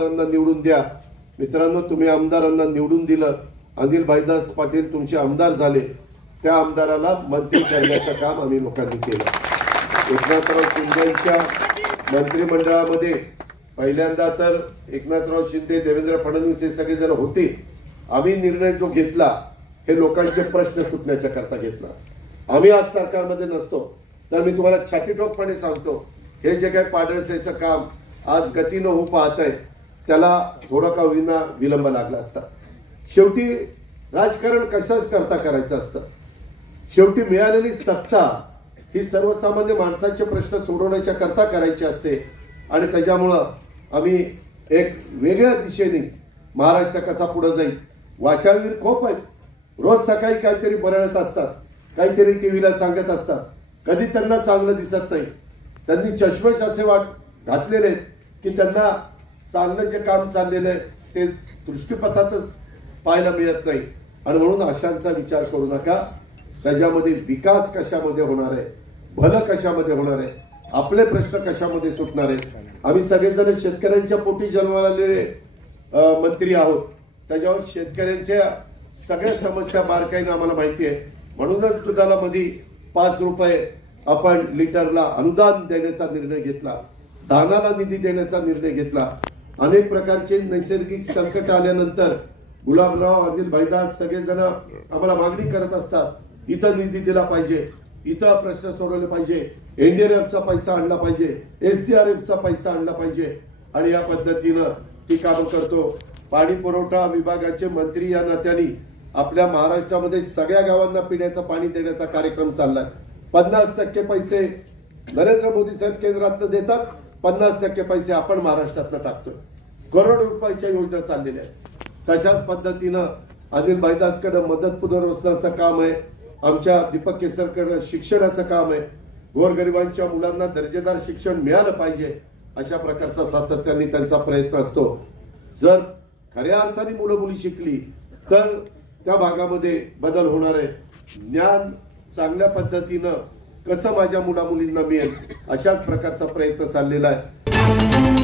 आमदारांना निवडून द्या। मित्रांनो, तुम्ही आमदारांना निवडून दिलं, अनिल भाईदास पाटील तुमचे आमदार झाले, त्या आमदाराला मंत्री करण्याचं काम आम्ही लोकांनी केलं। एकनाथराव शिंदेच्या मंत्रिमंडळामध्ये पहिल्यांदा तर एकनाथराव शिंदे, देवेंद्र फडणवीस हे सगळेजण होते। आम्ही निर्णय जो घेतला हे लोकांचे प्रश्न सुटण्याच्या करता घेतला। आम्ही आज सरकारमध्ये नसतो तर मी तुम्हाला छातीठोकपणे सांगतो, हे जे काही पाडळसेचं काम आज गतीनं होऊ पाहत आहे त्याला थोडा का विना विलंब लागला असता। शेवटी राजकारण कशाच करता करायचं असतं। शेवटी मिळालेली सत्ता ही सर्वसामान्य माणसाचे प्रश्न सोडवण्याच्या करता करायची असते आणि त्याच्यामुळं आम्ही एक वेगळ्या दिशेने महाराष्ट्र कसा पुढे जाईल। वाचाळवीर खूप आहेत, रोज सकाळी काहीतरी बरळत असतात, काहीतरी टीव्हीला सांगत असतात, कधी त्यांना चांगलं दिसत नाही। त्यांनी चष्मेश असे घातलेले आहेत की त्यांना चांगलं जे काम चाललेलं आहे ते दृष्टीपथातच पाहायला मिळत नाही। आणि म्हणून अशांचा विचार करू नका। त्याच्यामध्ये विकास कशामध्ये होणार आहे, भलं कशामध्ये होणार आहे, आपले प्रश्न कशामध्ये सुटणार आहेत। आम्ही सगळेजण शेतकऱ्यांच्या पोटी जन्माला आलेले मंत्री आहोत, त्याच्यावर शेतकऱ्यांच्या सगळ्या समस्या बारकाईने आम्हाला माहिती आहे। म्हणूनच दुधाला मध्ये 5 रुपये आपण लिटरला अनुदान देण्याचा निर्णय घेतला, धानाला निधी देण्याचा निर्णय घेतला। अनेक प्रकारचे नैसर्गिक संकट आल्यानंतर गुलाबराव, अनिल भाईदास सगळेजण आम्हाला मागणी करत असतात, इथं निधी दिला पाहिजे, इथं प्रश्न सोडवले पाहिजे, एनडीआरएफचा पैसा आणला पाहिजे, एसडीआरएफचा पैसा आणला पाहिजे आणि या पद्धतीनं ती कामं करतो। पाणी पुरवठा विभागाचे मंत्री या नात्याने आपल्या महाराष्ट्रामध्ये सगळ्या गावांना पिण्याचं पाणी देण्याचा कार्यक्रम चाललाय। 50% पैसे नरेंद्र मोदी साहेब केंद्रातनं देतात, 50% पैसे आपण महाराष्ट्रातनं टाकतोय। करोड रुपयाच्या योजना चाललेल्या आहेत। तशाच पद्धतीनं अनिल भाईदासकडे मदत पुनर्वसनाचं काम आहे, आमच्या दीपक केसरकडे शिक्षणाचं काम आहे। गोरगरिबांच्या मुलांना दर्जेदार शिक्षण मिळालं पाहिजे अशा प्रकारचा सातत्याने त्यांचा प्रयत्न असतो। जर खऱ्या अर्थाने मुलं मुली शिकली तर त्या भागामध्ये बदल होणार आहे। ज्ञान चांगल्या पद्धतीनं कसं माझ्या मुला मुलींना मिळेल अशाच प्रकारचा प्रयत्न चाललेला आहे।